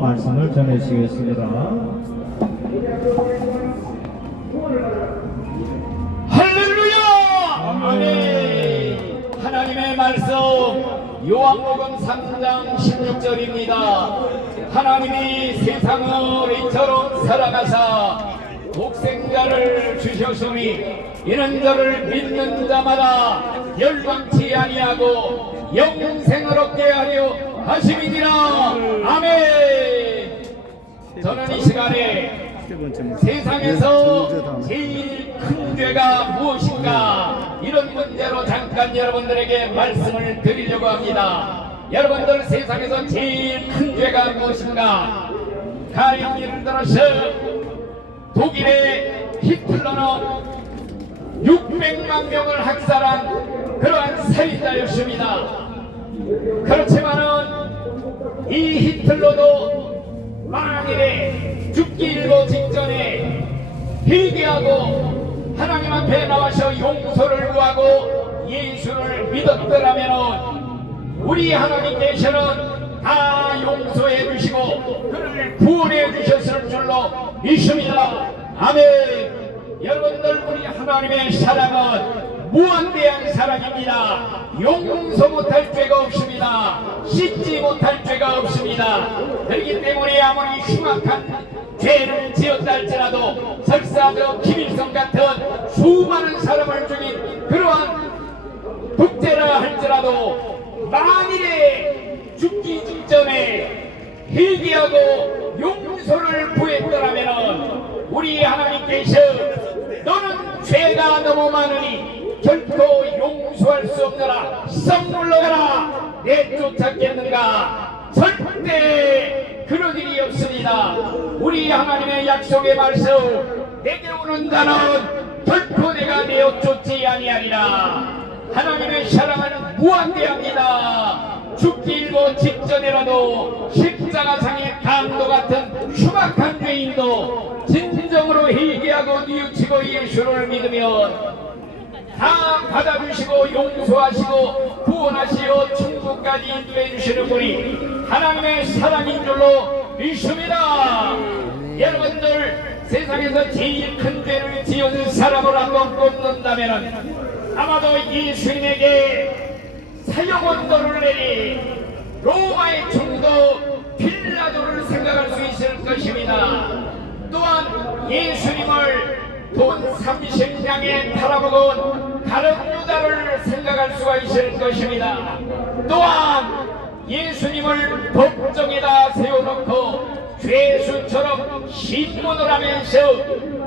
말씀을 전해주시겠습니다. 할렐루야! 아멘. 하나님의 말씀 요한복음 3장 16절입니다. 하나님이 세상을 이처럼 사랑하사 독생자를 주셨으니 이는 저를 믿는 자마다 멸망치 아니하고 영생을 얻게 하려 하심이니라. 아멘. 저는 이 시간에 세상에서 제일 큰 죄가 무엇인가, 이런 문제로 잠깐 여러분들에게 말씀을 드리려고 합니다. 여러분들, 세상에서 제일 큰 죄가 무엇인가? 가령 예를 들어서 독일의 히틀러는 600만 명을 학살한 그러한 살인자였습니다. 그렇지만은 이 히틀러도 만일에 죽기 일보 직전에 회개하고 하나님 앞에 나와서 용서를 구하고 예수를 믿었더라면 우리 하나님께서는 다 용서해 주시고 그를 구원해 주셨을 줄로 믿습니다. 아멘. 여러분들, 우리 하나님의 사랑은 무한대한 사랑입니다. 용서 못할 죄가 없습니다. 씻지 못할 죄가 없습니다. 그렇기 때문에 아무리 흉악한 죄를 지었다 할지라도 설사 저 김일성 같은 수많은 사람을 죽인 그러한 독재라 할지라도 만일에 죽기 직전에 회개하고 용서를 구했더라면 우리 하나님께서 너는 죄가 너무 많으니 결코 용서할 수 없느라 썩 물러가라 내쫓았겠는가? 절대 그런 일이 없습니다. 우리 하나님의 약속의 말씀, 내게 오는 자는 결코 내가 내어쫓지 아니하리라. 하나님의 사랑은 무한대합니다. 죽기 일보 직전이라도 십자가상의 강도 같은 흉악한 죄인도 진정으로 회개하고 뉘우치고 예수를 믿으면 다 받아주시고 용서하시고 구원하시어 천국까지 인도해 주시는 분이 하나님의 사랑인 줄로 믿습니다. 여러분들, 세상에서 제일 큰 죄를 지은 사람을 한번 꼽는다면 아마도 예수님에게 사형언도를 내리 로마의 총독 빌라도를 생각할 수 있을 것입니다. 또한 예수님을 돈 30냥에 팔아먹은 다른 유다를 생각할 수가 있을 것입니다. 또한 예수님을 법정에다 세워놓고 죄수처럼 신문을 하면서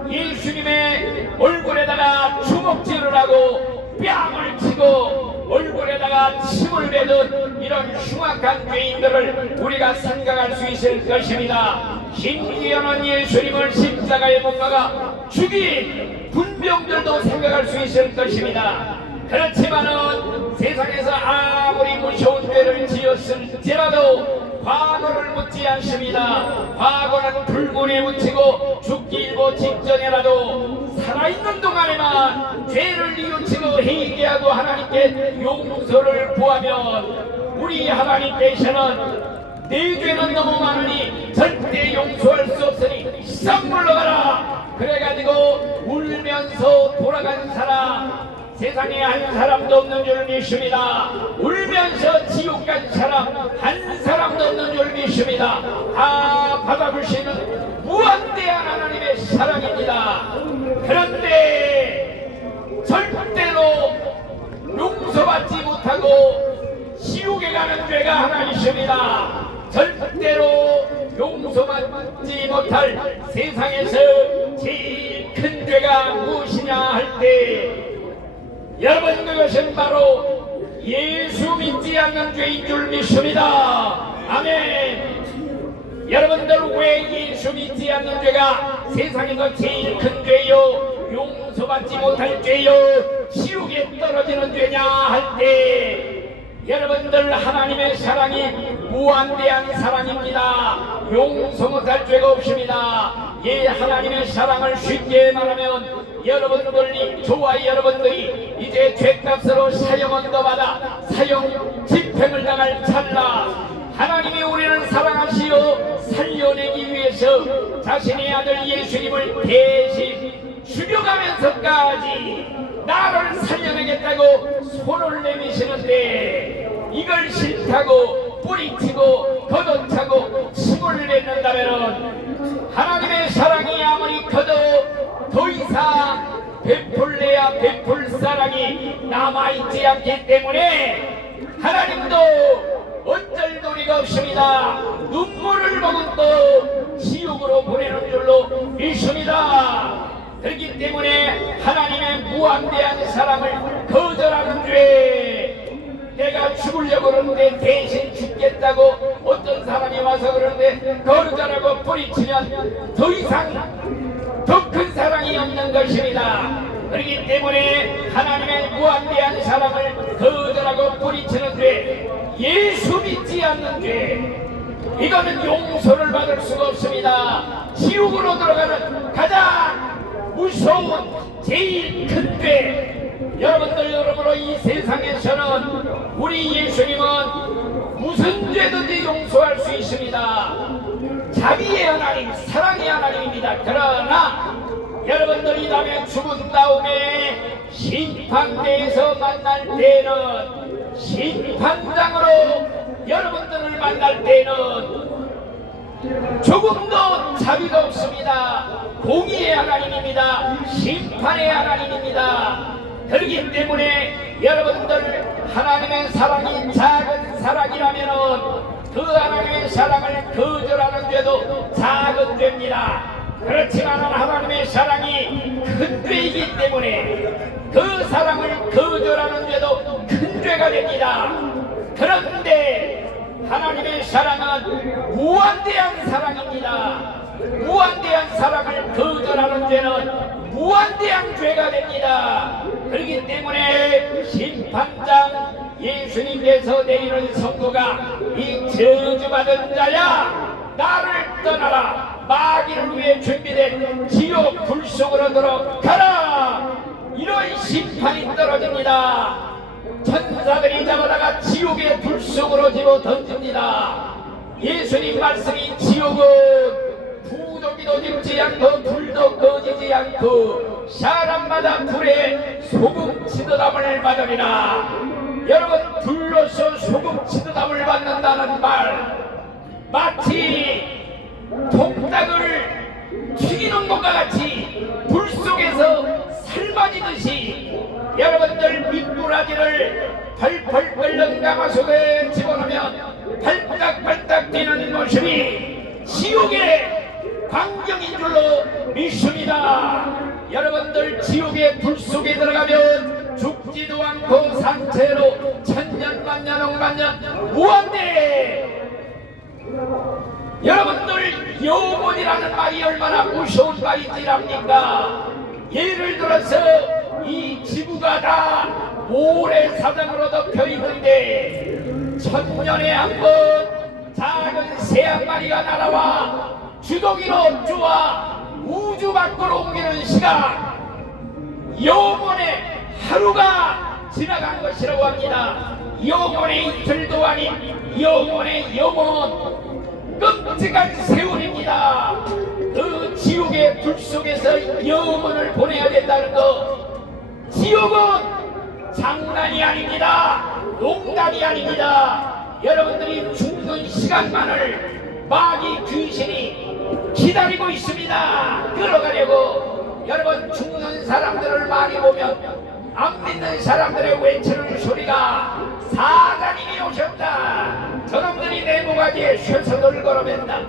예수님의 얼굴에다가 주먹질을 하고 뺨을 치고 얼굴에다가 침을 뱉은 이런 흉악한 죄인들을 우리가 생각할 수 있을 것입니다. 심지어는 예수님을 십자가에 못 박아 죽인 군병들도 생각할 수 있을 것입니다. 그렇지만은 세상에서 아무리 무서운 죄를 지었을지라도 과거를 묻지 않습니다. 과거는 불문에 묻히고 죽기 일보 직전이라도 살아있는 동안에만 죄를 뉘우치고 회개하고 하나님께 용서를 구하면 우리 하나님께서는 내 죄는 너무 많으니 절대 용서할 수 없으니 썩 물러가라. 그래가지고 울면서 돌아간 사람, 세상에 한 사람도 없는 줄 믿습니다. 울면서 지옥 간 사람 한 사람도 없는 줄 믿습니다. 다 받아주시는 무한대한 하나님의 사랑입니다. 그런데 절대로 용서받지 못하고 지옥에 가는 죄가 하나 있습니다. 절대로 용서받지 못할 세상에서 제일 큰 죄가 무엇이냐 할 때, 여러분, 그것은 바로 예수 믿지 않는 죄인 줄 믿습니다. 아멘. 여러분들, 왜 예수 믿지 않는 죄가 세상에서 제일 큰 죄요, 용서받지 못할 죄요, 지옥에 떨어지는 죄냐 할 때, 여러분들, 하나님의 사랑이 무한대한 사랑입니다. 용서 못할 죄가 없습니다. 이 하나님의 사랑을 쉽게 말하면 여러분들이, 저와 여러분들이 이제 죄값으로 사형언도 받아 사형 집행을 당할 찰나 하나님이 우리를 사랑하시어 살려내기 위해서 자신의 아들 예수님을 대신 죽여가면서까지 나를 살려내겠다고 손을 내미시는데, 이걸 싫다고 뿌리치고 걷어차고 침을 뱉는다면 하나님의 사랑이 아무리 커도 더 이상 베풀래야 베풀 사랑이 남아있지 않기 때문에 하나님도 어쩔 도리가 없습니다. 눈물을 머금고 지옥으로 보내는 줄로 믿습니다. 그렇기 때문에 하나님의 무한대한 사랑을 거절하는 죄, 내가 죽으려고 그러는데 대신 죽겠다고 어떤 사람이 와서 그러는데 거절하고 뿌리치면 더 이상 더 큰 사랑이 없는 것입니다. 그렇기 때문에 하나님의 무한대한 사랑을 거절하고 뿌리치는 죄, 예수 믿지 않는 죄, 이거는 용서를 받을 수가 없습니다. 지옥으로 들어가는 가장 무서운 제일 큰 죄. 여러분들, 여러모로 이 세상에서는 우리 예수님은 무슨 죄든지 용서할 수 있습니다. 자비의 하나님, 사랑의 하나님입니다. 그러나 여러분들이 이 다음에 죽은 다음에 심판대에서 만날 때는, 심판장으로 여러분들을 만날 때는 조금도 자비가 없습니다. 공의의 하나님입니다. 심판의 하나님입니다. 그렇기 때문에 여러분들, 하나님의 사랑이 작은 사랑이라면 그 하나님의 사랑을 거절하는 죄도 작은 죄입니다. 그렇지만 하나님의 사랑이 큰 죄이기 때문에 그 사랑을 거절하는 죄도 큰 죄가 됩니다. 그런데 하나님의 사랑은 무한대한 사랑입니다. 무한대한 사랑을 거절하는 죄는 무한대한 죄가 됩니다. 그렇기 때문에 심판장 예수님께서 내리는 선고가, 이 저주받은 자야 나를 떠나라, 마귀를 위해 준비된 지옥 불 속으로 들어가라, 이런 심판이 떨어집니다. 천사들이 잡아다가 지옥의 불 속으로 집어 던집니다. 예수님 말씀이 지옥은 부도기도 집지 않고 불도 꺼지지 않고 사람마다 불에 소금 치듯함을 받으리라. 여러분, 불로서 소금 치듯함을 받는다는 말, 마치 통닭을 튀기는 것과 같이 불 속에서 삶아지듯이 여러분들 미꾸라지를 펄펄 끓는 가마솥에 집어넣으면 발딱발딱 뛰는 모습이 지옥의 광경인 줄로 믿습니다. 여러분들, 지옥의 불 속에 들어가면 죽지도 않고 산채로 천년 만년 억만년 무한대. 여러분들, 영원이라는 말이 얼마나 무서운 말인지랍니까? 예를 들어서 이 지구가 다 모래사장으로 덮여 있는데 천년에 한 번 작은 새 한 마리가 날아와 주둥이로 쪼아 우주 밖으로 옮기는 시간, 영원의 하루가 지나간 것이라고 합니다. 영원의 이틀도 아닌 영원의 영원, 끔찍한 세월입니다. 그 지옥의 불 속에서 영원을 보내야 된다는 것, 지옥은 장난이 아닙니다. 농담이 아닙니다. 여러분들이 죽는 시간만을 마귀 귀신이 기다리고 있습니다. 끌어가려고. 여러분, 죽는 사람들을 많이 보면 안 믿는 사람들의 외치는 소리가 사자님이 오셨다, 저놈들이 내 모가지에 쇠서들을 걸어맨다,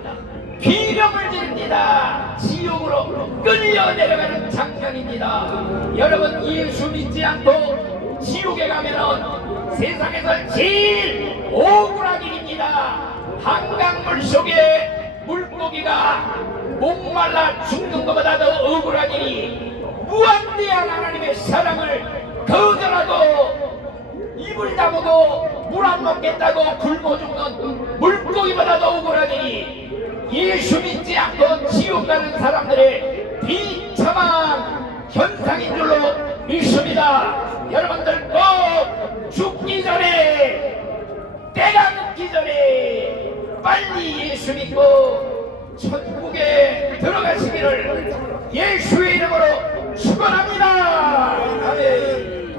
비명을 지릅니다. 지옥으로 끌려 내려가는 장면입니다. 여러분, 예수 믿지 않고 지옥에 가면은 세상에서 제일 억울한 일입니다. 한강물 속에 물고기가 목말라 죽는 것보다 더 억울한 일이, 무한대한 하나님의 사랑을 거절하고 입을 다무고 물 안 먹겠다고 굶어 죽는 물고기보다 더 억울한 일이, 예수 믿지 않고 지옥 가는 사람들의 비참한 현상인 줄로 믿습니다. 여러분들 꼭 죽기 전에 때가 받기 전에 빨리 예수 믿고 천국에 들어가시기를 예수의 이름으로 축원합니다. 아멘.